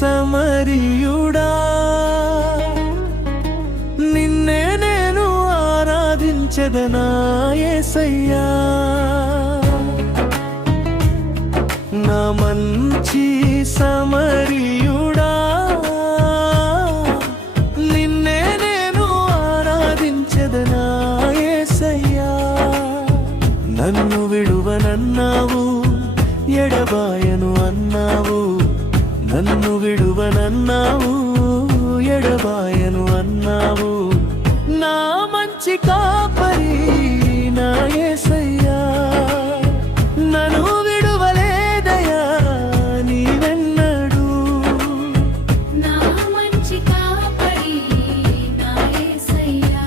సమరియుడా నిన్నే నేను ఆరాధించెదనా యేసయ్యా నా మంచి సమరియుడా నిన్నే నేను ఆరాధించెదనా యేసయ్యా నన్ను విడువనన్నావు ఎడబాయను అన్నావు నన్ను విడువనన్నావు ఎడబాయను అన్నావు నా మంచి కాపరి నా యేసయ్యా నన్ను విడువలేదయా నీవెన్నడూ నా మంచి కాపరి నా యేసయ్యా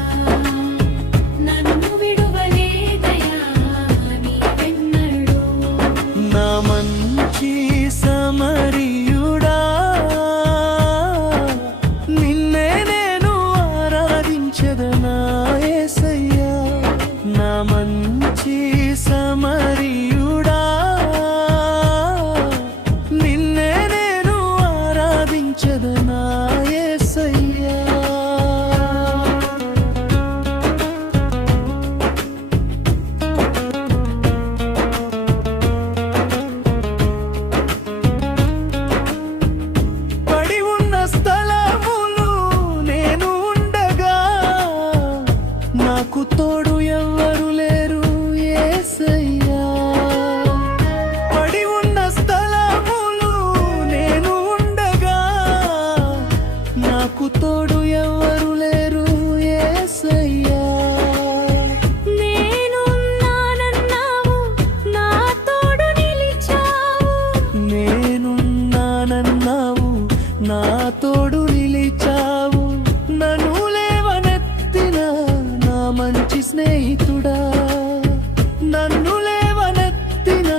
నన్ను విడువలేదయా నీవెన్నడూ నా మంచి సమరియుడా నిన్నే నేను ఆరాధించెదనా యేసయ్యా నా మంచి సమరియుడా నిన్నే నేను ఆరాధించెదనా యేసయ్యా పడి ఉన్న స్థలములు నేను ఉండగా నాకు తోడు ఎవ్వరు లేరు యేసయ్యా పడి ఉన్న స్థలములు నేను ఉండగా నాకు తోడు ఎవ్వరు లేరు యేసయ్యా నేనున్నానన్నావు నా తోడు నిలిచావు నేనున్నానన్నావు నా తోడు నిలిచావు నన్ను లేవనెత్తిన నా మంచి స్నేహితుడా నన్ను లేవనెత్తిన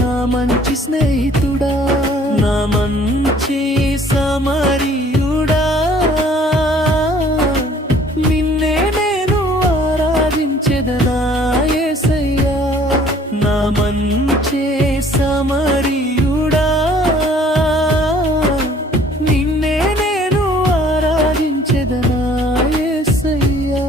నా మంచి స్నేహితుడా నా మంచి సమరియుడా నిన్నే నేను ఆరాధించెదనా యేసయ్యా నా మంచి సమరియుడా నిన్నే నేను ఆరాధించెదనా యేసయ్యా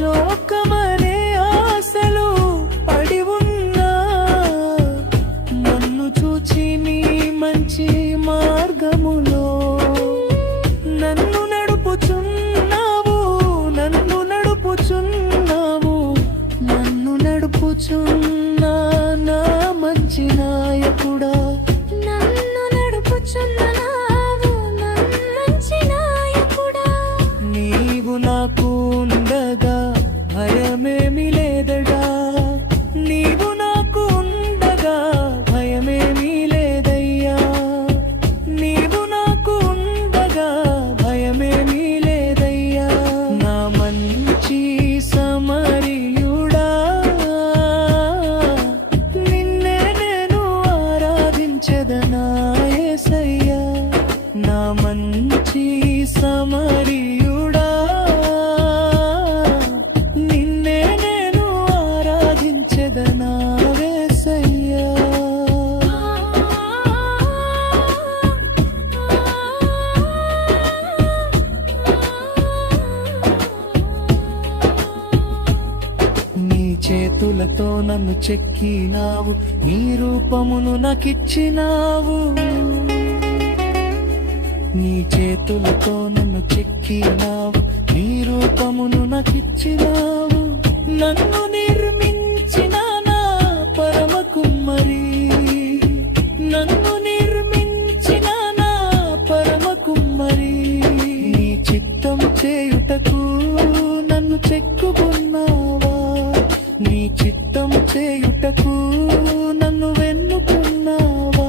లోకమనే ఆశలు పడి ఉన్నా నన్ను చూచి నీ మంచి మార్గములో నన్ను నడుపుచున్నావు నన్ను నడుపుచున్నావు నన్ను నడుపుచున్నా నా మంచి నాయకుడా నన్ను నడుపుచున్నావు నా మంచి నాయకుడా నీవు నాకు ఉండగా భయమేమి లేదడా నీవు నాకు ఉండగా భయమేమి లేదయ్యా నీవు నాకు ఉండగా భయమేమి లేదయ్యా నా మంచి సమరియుడా నిన్నే నేను ఆరాధించెదనా యేసయ్యా నా మంచి సమరియుడా నిన్నే నేను ఆరాధించెదనా యేసయ్యా నీ చేతులతో నన్ను చెక్కినావు నీ రూపమును నాకిచ్చినావు నీ చేతులతో నన్ను చెక్కినావు నీ రూపమును నాకిచ్చినావు నన్ను నిర్మించిన నా పరమ కుమ్మరి నన్ను నిర్మించిన నా పరమ కుమ్మరి నీ చిత్తం చేయుటకు నన్ను చెక్కుకున్నావా నీ చిత్తం చేయుటకు నన్ను వెన్నుకున్నావా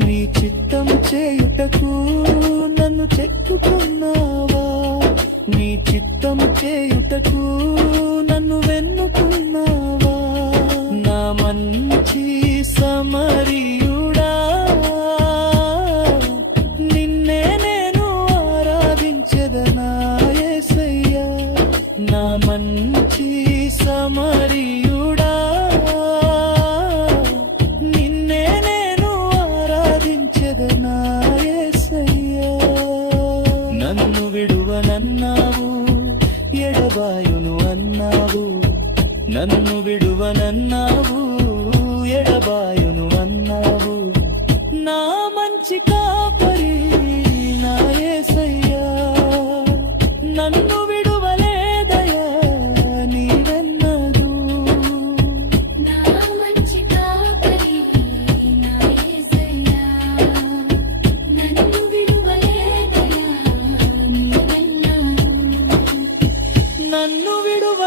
నీ చిత్తం చేయుటకు నన్ను చెక్కుకున్నావా నీ చిత్తం చేయుటకు నన్ను వెన్నుకున్నావా నా మంచి సమరియుడా నిన్నే నేను ఆరాధించెదనా ఎడబాయును అన్నావు, నన్ను విడువనన్నావు, ఎడబాయును అన్నావు. నా మంచి కాపరి నా యేసయ్యా, నన్ను విడువలేదయా నీవెన్నడూ. నా మంచి కాపరి నా యేసయ్యా, నన్ను విడువలేదయా నీవెన్నడూ. నన్ను విడువ